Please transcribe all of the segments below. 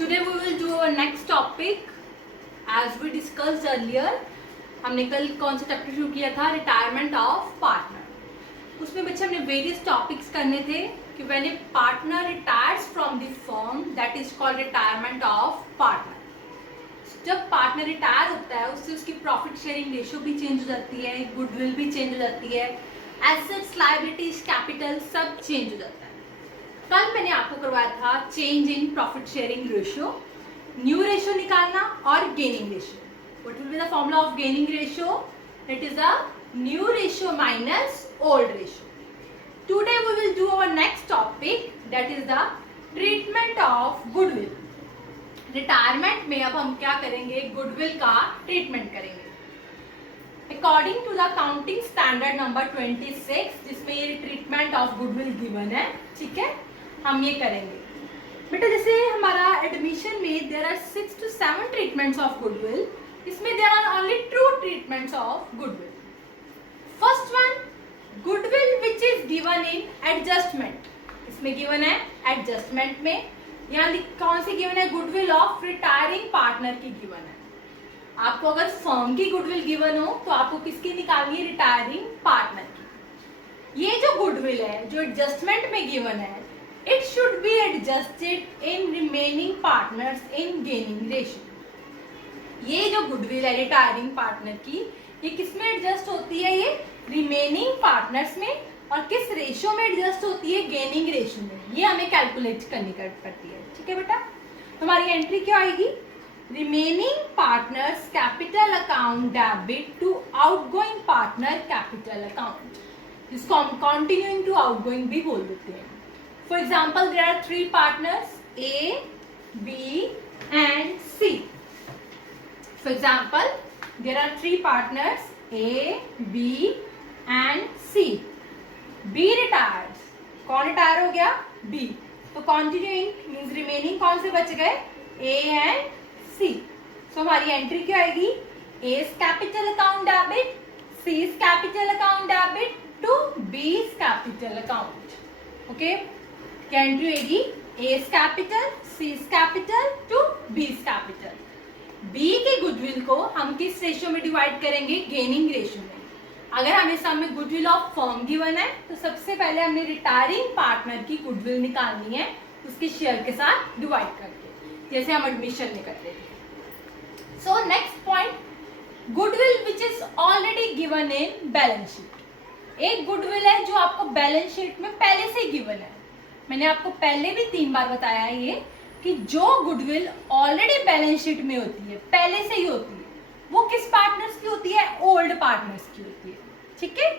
Today we will do our next topic. As we discussed earlier, हमने कल कौन सा चैप्टर शुरू किया था? Retirement of partner. उसमें बच्चे हमने वेरियस टॉपिक्स करने थे कि when A partner retires from the firm that is called retirement of partner. जब पार्टनर रिटायर होता है उससे उसकी प्रॉफिट शेयरिंग रेशियो भी चेंज हो जाती है, गुडविल भी चेंज हो जाती है, एसेट्स, लायबिलिटीज, कैपिटल सब चेंज हो जाता है. कल मैंने आपको करवाया था change in profit sharing ratio, new ratio निकालना और gaining ratio. What will be the formula of gaining ratio? It is a new ratio minus old ratio. Today we will do our next topic that is the treatment of goodwill. Retirement में अब हम क्या करेंगे? Goodwill का treatment करेंगे according to the accounting standard number 26, जिसमें ये treatment of goodwill given है. ठीक है, हम ये करेंगे. बेटा जैसे हमारा एडमिशन में there are 6 to 7 treatments of goodwill, इसमें there are only 2 treatments of goodwill. First one, goodwill which is given in adjustment. इसमें गिवन है एडजस्टमेंट में. यहाँ कौन सी गिवन है? गुडविल ऑफ रिटायरिंग पार्टनर की गिवन है. आपको अगर फर्म की गुडविल गिवन हो तो आपको किसकी निकालनी है? रिटायरिंग पार्टनर की. ये जो गुडविल है जो एडजस्टमेंट में गिवन है, it should be adjusted in remaining partners in gaining ratio. ये जो गुडविल है रिटायरिंग पार्टनर की, ये किसमें एडजस्ट होती है? ये रिमेनिंग पार्टनर्स में. और किस रेशियो में एडजस्ट होती है? गेनिंग रेशियो में. ये हमें कैलकुलेट करनी पड़ती है. ठीक है बेटा, हमारी एंट्री क्या आएगी? Remaining partners capital account debit to outgoing partner capital account, जिसको हम कंटिन्यूइंग टू आउटगोइंग भी बोल देते हैं. For example there are 3 partners A, B and C. For example, there are 3 partners A, B and C. B retires. कौन retire हो गया? B. तो कंटिन्यूइंग मींस रिमेनिंग कौन से बच गए? A and C. So हमारी एंट्री क्या आएगी? A's capital account debit, C's capital account debit to B's capital account. Okay? क्या एंट्री आएगी? A's capital, C's capital to B's capital. B के गुडविल को हम किस रेशियो में डिवाइड करेंगे? गेनिंग रेशियो में. अगर हमें सम में गुडविल ऑफ फर्म गिवन है तो सबसे पहले हमने रिटायरिंग पार्टनर की गुडविल निकालनी है उसके शेयर के साथ डिवाइड करके, जैसे हम एडमिशन में करते थे. So next point, goodwill which is already given in balance sheet. एक गुडविल है जो आपको बैलेंस शीट में पहले से गिवन है. मैंने आपको पहले भी 3 बार बताया है ये कि जो गुडविल ऑलरेडी बैलेंस शीट में होती है, पहले से ही होती है, वो किस पार्टनर्स की होती है? ओल्ड पार्टनर्स की होती है. ठीक है,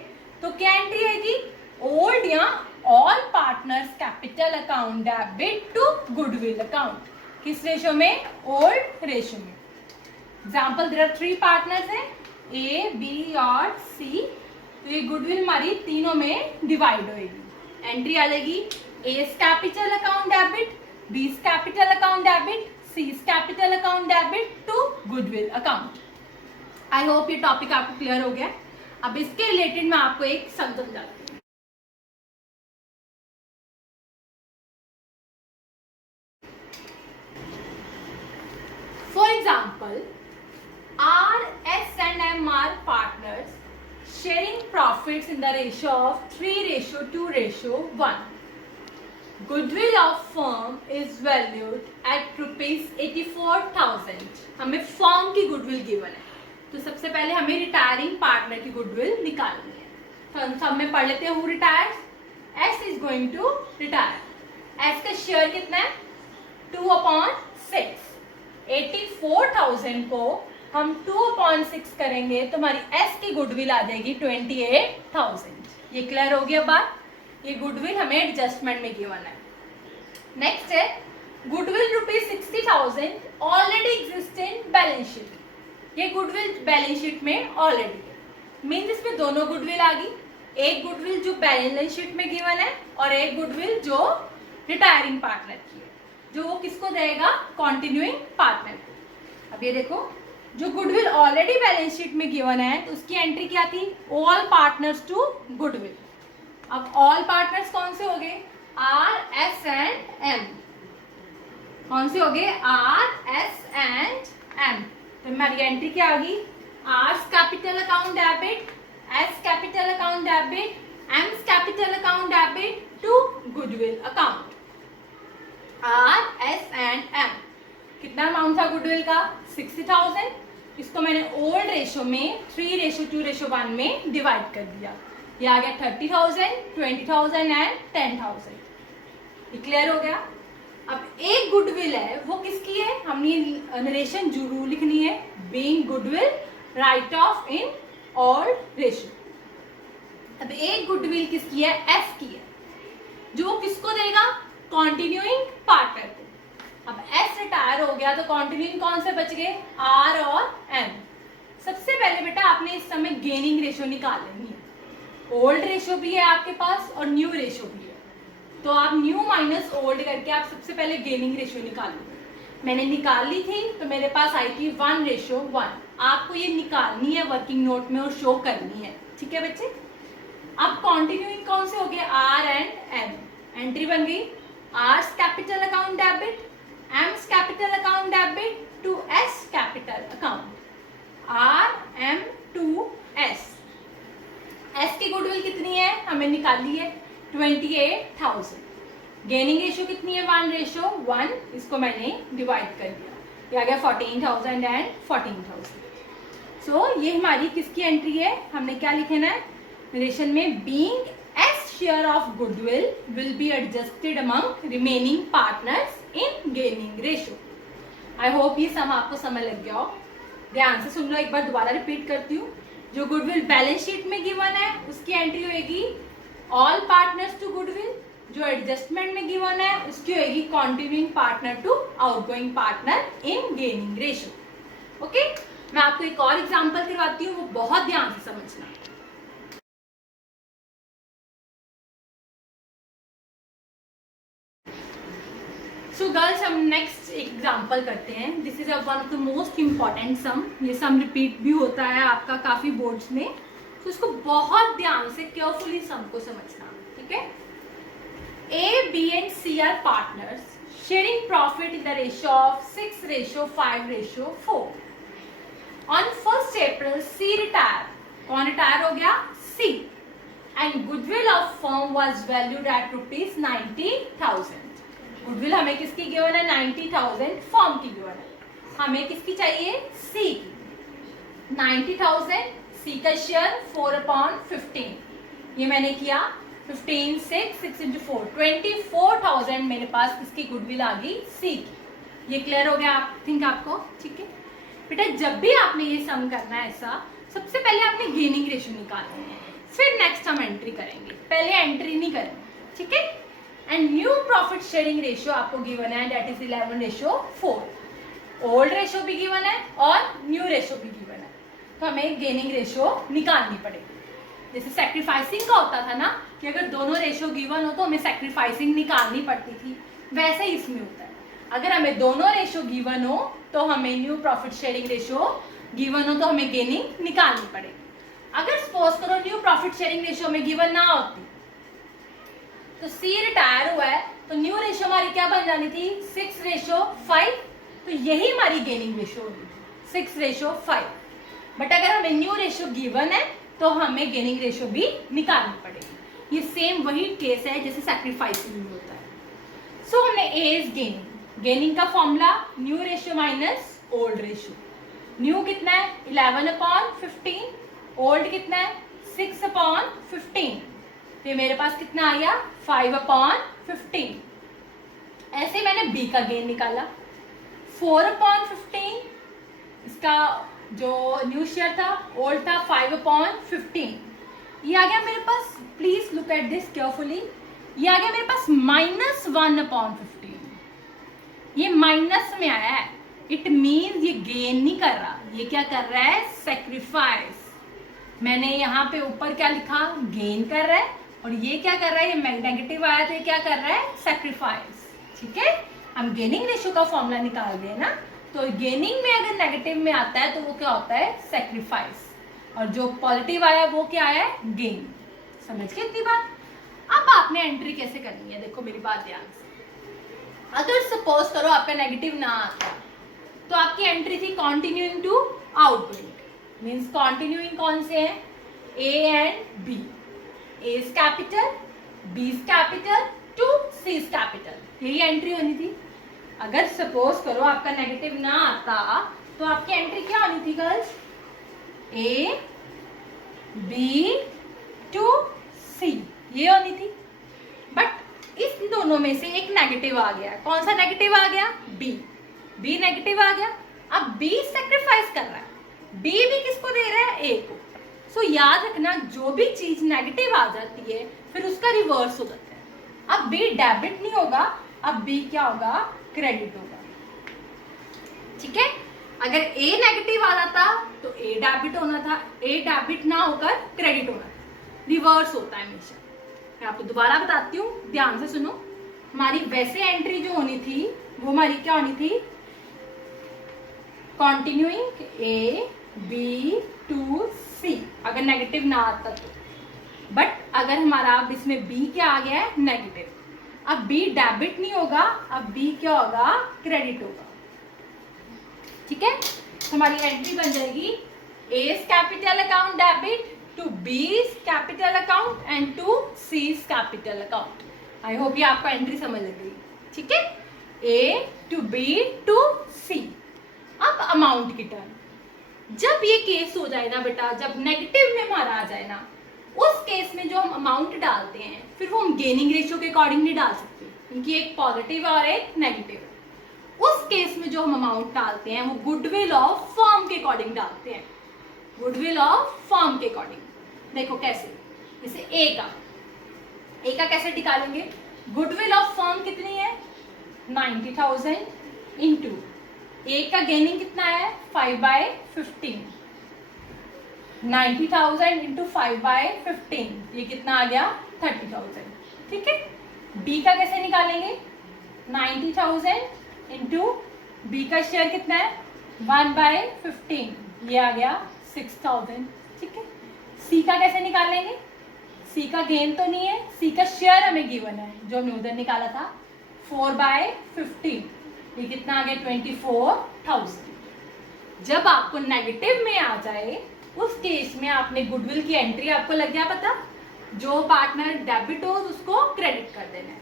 तो क्या एंट्री आएगी? ओल्ड या all partners capital account debit to goodwill account. किस रेशियो में? ओल्ड रेशियो में. एग्जाम्पल देयर आर 3 पार्टनर्स है A, B और C. तो ये गुडविल हमारी तीनों में डिवाइड होगी. एंट्री आ जाएगी A's capital account debit, B's capital account debit, C's capital account debit to goodwill account. I hope ये टॉपिक आपको क्लियर हो गया. अब इसके रिलेटेड मैं आपको एक सम समझाती हूँ. For example, R, S and M are partners sharing profits in the ratio of 3:2:1. Goodwill of firm is valued at ₹84,000. हमें फर्म की गुडविल गिवन है तो सबसे पहले हमें रिटायरिंग पार्टनर की गुडविल निकालनी है. तो सब में पढ़ लेते हैं. Who retires? S is going to retire. S का शेयर कितना है? 2/6. 84,000 को हम 2/6 करेंगे तो हमारी S की गुडविल आ जाएगी 28,000. ये क्लियर हो गया बात? ये गुडविल हमें एडजस्टमेंट में गिवन है. नेक्स्ट है goodwill ₹60,000 already exist in balance sheet. ये गुडविल बैलेंस शीट में ऑलरेडी है, मीन्स इसमें दोनों गुडविल आ गई. एक गुडविल जो बैलेंस शीट में गिवन है और एक गुडविल जो रिटायरिंग पार्टनर की है, जो वो किसको देगा? कंटिन्यूइंग पार्टनर को. अब ये देखो, जो गुडविल ऑलरेडी बैलेंस शीट में गिवन है तो उसकी एंट्री क्या थी? All partners to goodwill. अब ऑल पार्टनर्स कौन से हो गए? R, S and M. कौन से हो गए? R, S and M. तो हमारी एंट्री क्या होगी? R capital account debit, S capital account debit, M capital account debit to goodwill account. R, S and M. कितना अमाउंट था गुडविल का? 60,000। इसको मैंने ओल्ड रेशो में 3:2:1 में डिवाइड कर दिया। ये आ गया 30,000, 20,000 एंड 10,000। ये क्लियर हो गया? अब एक गुडविल है, वो किसकी है? हमने नरेशन जरूर लिखनी है। Being goodwill right of in old ratio. अब एक गुडविल किसकी है? एफ की है, जो किसको देगा? कॉन्टिन्यूइंग पार्टनर को। अब एस रिटायर हो गया तो कॉन्टिन्यूइंग कौन से बच गए? आर और एम। सबसे पहले बेटा आपने इस समय गेनिंग रेशो निकाल लेनी है। ओल्ड रेशो भी है आपके पास और न्यू रेशो भी है, तो आप न्यू माइनस ओल्ड करके आप सबसे पहले गेनिंग रेशो निकालो। मैंने निकाल ली थी तो मेरे पास आई थी 1:1। आपको ये निकालनी है वर्किंग नोट में और शो करनी है, ठीक है बच्चे? अब कॉन्टिन्यूइंग कौन से हो गए? Are and M. एंट्री बन गई R capital account debit, M capital account debit to S capital account. R M to S. S की गुडविल कितनी है? हमें निकाली है 28,000। गेनिंग रेशो कितनी है? 1:1। इसको मैंने डिवाइड कर दिया, ये आ गया 14,000 एंड 14,000। सो ये हमारी किसकी एंट्री है? हमने क्या लिखना है नरेशन में? Being S share of goodwill will be adjusted among remaining partners in gaining ratio. I hope ये सम आपको समझ लग गया हो। ध्यान से सुन लो, एक बार दोबारा रिपीट करती हूँ। जो गुडविल बैलेंस शीट में गिवन है उसकी एंट्री होगी ऑल पार्टनर्स टू गुडविल। जो एडजस्टमेंट में गिवन है उसकी होगी continuing partner to outgoing partner in gaining ratio. Okay, मैं आपको एक और एग्जांपल करवाती हूँ, वो बहुत ध्यान से समझना। सो गर्ल्स, हम नेक्स्ट एग्जांपल करते हैं। This is one of the most important sum. ये सम रिपीट भी होता है आपका काफी बोर्ड्स में, तो इसको बहुत ध्यान से केयरफुली सम को समझना, ठीक है? A, B and C are partners sharing profit in the ratio of 6:5:4. On 1st April, C retire. कौन रिटायर हो गया? C. And goodwill of firm was valued at rupees 90,000. Goodwill हमें किसकी गिवन है? 90,000 फर्म की गिवन है। हमें किसकी चाहिए? C की। 90,000 C का शेयर 4/15। ये मैंने किया 15 से 6 into 4 24,000 मेरे पास इसकी गुडविल आ गई C की। ये क्लियर हो गया आप थिंक आपको? ठीक है बेटा, जब भी आपने ये सम करना है ऐसा, सबसे पहले आपने गेनिंग रेशो निकालनी है, फिर नेक्स्ट हम एंट्री करेंगे, पहले एंट्री नहीं करेंगे, ठीक है? And new profit sharing ratio आपको गिवन है, दैट इज 11:4। ओल्ड रेशो भी गिवन है और न्यू रेशो भी गिवन है, तो हमें गेनिंग रेशो निकालनी पड़ेगी। जैसे सैक्रिफाइसिंग का होता था ना कि अगर दोनों रेशो गिवन हो तो हमें सैक्रिफाइसिंग निकालनी पड़ती थी, वैसे ही इसमें होता है। अगर हमें दोनों रेशो गिवन हो तो हमें new profit sharing ratio given हो तो हमें गेनिंग निकालनी पड़ेगी। अगर सपोज करो न्यू प्रॉफिट शेयरिंग रेशो में गिवन ना होती तो सी रिटायर हुआ है, तो न्यू रेशो हमारी क्या बन जानी थी? 6:5। तो यही हमारी गेनिंग रेशो होगी 6:5। बट अगर हमें न्यू रेशो गिवन है तो हमें गेनिंग रेशो भी निकालनी पड़ेगी। ये सेम वही केस है जैसे सैक्रिफाइसिंग में होता है। सो हमने ए इज गेनिंग। गेनिंग का formula new ratio minus old ratio. New कितना है? 11/15। ओल्ड कितना है? 6/15। तो मेरे पास कितना आ गया? 5/15। ऐसे मैंने बी का गेन निकाला 4/15। इसका जो न्यू शेयर था ओल्ड था 5/15। ये आ गया मेरे पास, please look at this carefully, ये आ गया मेरे पास -1/15। ये माइनस में आया है, इट मीन्स ये गेन नहीं कर रहा, ये क्या कर रहा है? सैक्रिफाइस। मैंने यहाँ पे ऊपर क्या लिखा? गेन कर रहा है, और ये क्या कर रहा है? ये नेगेटिव आया तो ये क्या कर रहा है? सैक्रिफाइस। ठीक है, हम गेनिंग रेशो का फॉर्मूला निकाल दिए ना, तो गेनिंग में अगर नेगेटिव में आता है तो वो क्या होता है? सैक्रिफाइस, और जो पॉजिटिव आया वो क्या है? गेन। समझ गए इतनी बात? अब आपने एंट्री कैसे करनी है, देखो मेरी बात ध्यान से। अगर सपोज करो आपका नेगेटिव ना आता तो आपकी एंट्री थी continuing to outgoing, means continuing कौन से है, A and B, A is capital, B is capital to C is capital, यही एंट्री होनी थी। अगर सपोज करो आपका नेगेटिव ना आता तो आपकी एंट्री क्या होनी थी गर्ल्स, ए बी टू सी, ये होनी थी। बट इस दोनों में से एक नेगेटिव आ गया, कौन सा नेगेटिव आ गया, बी, बी नेगेटिव आ गया। अब बी सेक्रीफाइस कर रहा है, बी भी किसको दे रहा है, ए को। सो याद रखना जो भी चीज नेगेटिव आ जाती है फिर उसका रिवर्स हो जाता है। अब बी डेबिट नहीं होगा, अब बी क्या होगा, क्रेडिट होगा। ठीक है, अगर ए नेगेटिव आ जाता तो ए डेबिट होना था, ए डेबिट ना होकर क्रेडिट होना था, रिवर्स होता है हमेशा। मैं आपको दोबारा बताती हूँ, ध्यान से सुनो। हमारी वैसे एंट्री जो होनी थी वो हमारी क्या होनी थी, कॉन्टिन्यूइंग ए बी टू सी, अगर नेगेटिव ना आता तो। बट अगर हमारा अब इसमें बी क्या आ गया है, नेगेटिव, अब बी डेबिट नहीं होगा, अब बी क्या होगा, क्रेडिट होगा। ठीक है, तो हमारी एंट्री बन जाएगी A's capital account debit to B's capital account and to C's capital account. I hope ये आपको एंट्री समझ लग गई। ठीक है, A to B to C। अब अमाउंट की टर्म, जब ये केस हो जाए ना बेटा, जब नेगेटिव में हमारा आ जाए ना, उस केस में जो हम अमाउंट डालते हैं फिर वो हम गेनिंग रेशियो के अकॉर्डिंग नहीं डाल सकते, क्योंकि एक पॉजिटिव और एक नेगेटिव है। उस केस में जो हम अमाउंट डालते हैं वो गुडविल ऑफ फर्म के अकॉर्डिंग डालते हैं, गुडविल ऑफ फर्म के अकॉर्डिंग। देखो कैसे, जैसे ए का कैसे निकालेंगे, गुडविल ऑफ फर्म कितनी है, 90,000 इंटू ए का गेनिंग कितना है, 5/15, 90,000 इंटू 5/15, ये कितना आ गया, 30,000। ठीक है, बी का कैसे निकालेंगे, 90,000 इंटू बी का शेयर कितना है, 1/15, ये आ गया 6,000। ठीक है, सी का कैसे निकालेंगे, सी का गेन तो नहीं है, सी का शेयर हमें गिवन है जो हमने उधर निकाला था, 4/15, ये कितना आ गया, 24,000। जब आपको नेगेटिव में आ जाए उस केस में आपने गुडविल की एंट्री, आपको लग गया पता, जो पार्टनर डेबिट हो उसको क्रेडिट कर देना है।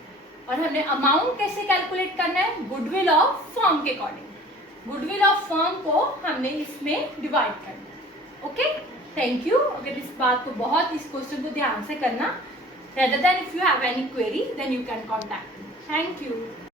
और हमने अमाउंट कैसे कैलकुलेट करना है, गुडविल ऑफ फर्म के अकॉर्डिंग, गुडविल ऑफ फर्म को हमने इसमें डिवाइड करना है। Okay, thank you. अगर इस बात को बहुत, इस क्वेश्चन को ध्यान से करना, rather than if you have any query then you can contact me. Thank you.